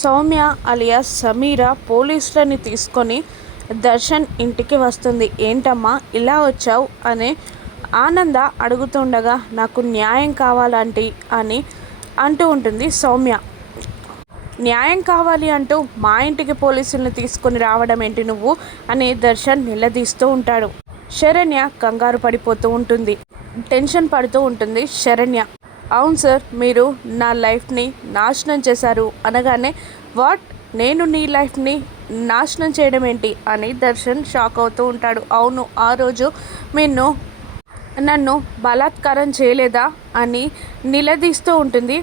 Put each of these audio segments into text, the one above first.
Soumya alias Sameera పోలీసులని తీసుకొని దర్శన్ ఇంటికి వస్తుంది. ఏంటమ్మా ఇలా వచ్చావు అని ఆనంద అడుగుతుండగా, నాకు న్యాయం కావాలంటే అని అంటూ ఉంటుంది సౌమ్య. న్యాయం కావాలి అంటూ మా ఇంటికి పోలీసులను తీసుకొని రావడం ఏంటి నువ్వు అని దర్శన్ నిలదీస్తూ ఉంటాడు. శరణ్య కంగారు పడిపోతూ ఉంటుంది, టెన్షన్ పడుతూ ఉంటుంది శరణ్య. అవును సార్, మీరు నా లైఫ్ని నాశనం చేశారు అనగానే, వాట్, నేను నీ లైఫ్ని నాశనం చేయడం ఏంటి అని దర్శన్ షాక్ అవుతూ ఉంటాడు. అవును, ఆ రోజు నన్ను బలాత్కారం చేయలేదా అని నిలదీస్తూ ఉంటుంది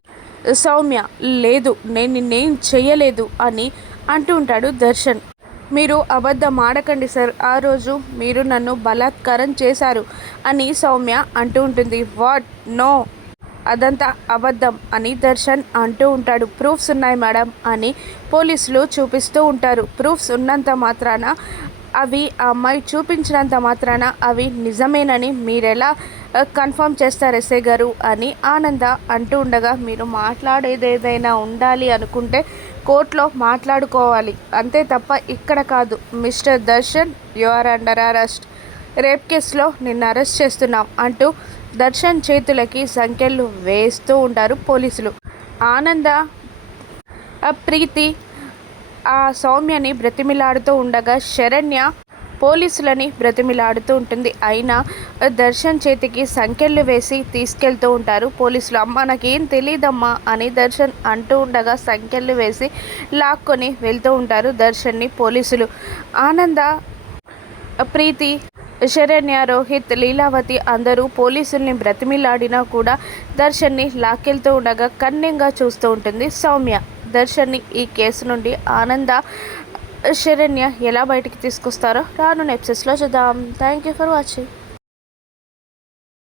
సౌమ్య. లేదు, నేను నిన్నేం చెయ్యలేదు అని అంటూ ఉంటాడు దర్శన్. మీరు అబద్ధం ఆడకండి సార్, ఆ రోజు మీరు నన్ను బలాత్కారం చేశారు అని సౌమ్య అంటూ ఉంటుంది. వాట్, నో, అదంతా అబద్ధం అని దర్శన్ అంటూ ఉంటాడు. ప్రూఫ్స్ ఉన్నాయి మేడం అని పోలీసులు చూపిస్తూ ఉంటారు. ప్రూఫ్స్ ఉన్నంత మాత్రాన, అవి ఆ అమ్మాయి చూపించినంత మాత్రాన అవి నిజమేనని మీరెలా కన్ఫర్మ్ చేస్తారు ఎస్ఐ గారు అని ఆనంద అంటూ ఉండగా, మీరు మాట్లాడేది ఏదైనా ఉండాలి అనుకుంటే కోర్టులో మాట్లాడుకోవాలి, అంతే తప్ప ఇక్కడ కాదు. Mister Darshan, you are under arrest. Rape కేసులో నిన్ను అరెస్ట్ చేస్తున్నాం అంటూ దర్శన్ చేతులకి సంకెళ్ళు వేస్తూ ఉంటారు పోలీసులు. ఆనంద ప్రీతి ఆ సౌమ్యని బ్రతిమిలాడుతూ ఉండగా శరణ్య పోలీసులని బ్రతిమిలాడుతూ ఉంటుంది. అయినా దర్శన్ చేతికి సంకెళ్ళు వేసి తీసుకెళ్తూ ఉంటారు పోలీసులు. అమ్మ, నాకేం తెలియదమ్మా అని దర్శన్ అంటూ ఉండగా సంకెళ్ళు వేసి లాక్కొని వెళ్తూ ఉంటారు దర్శన్ని పోలీసులు. ఆనంద, ప్రీతి, శరణ్య, రోహిత్, లీలావతి అందరూ పోలీసుల్ని బ్రతిమిలాడినా కూడా దర్శన్ని లాక్కెళ్తూ ఉండగా కన్నింగా చూస్తూ ఉంటుంది సౌమ్య. దర్శన్ని ఈ కేసు నుండి ఆనంద, శరణ్య ఎలా బయటికి తీసుకొస్తారో రానున్న ఎపిసోడ్స్లో చూద్దాం. Thank you for watching.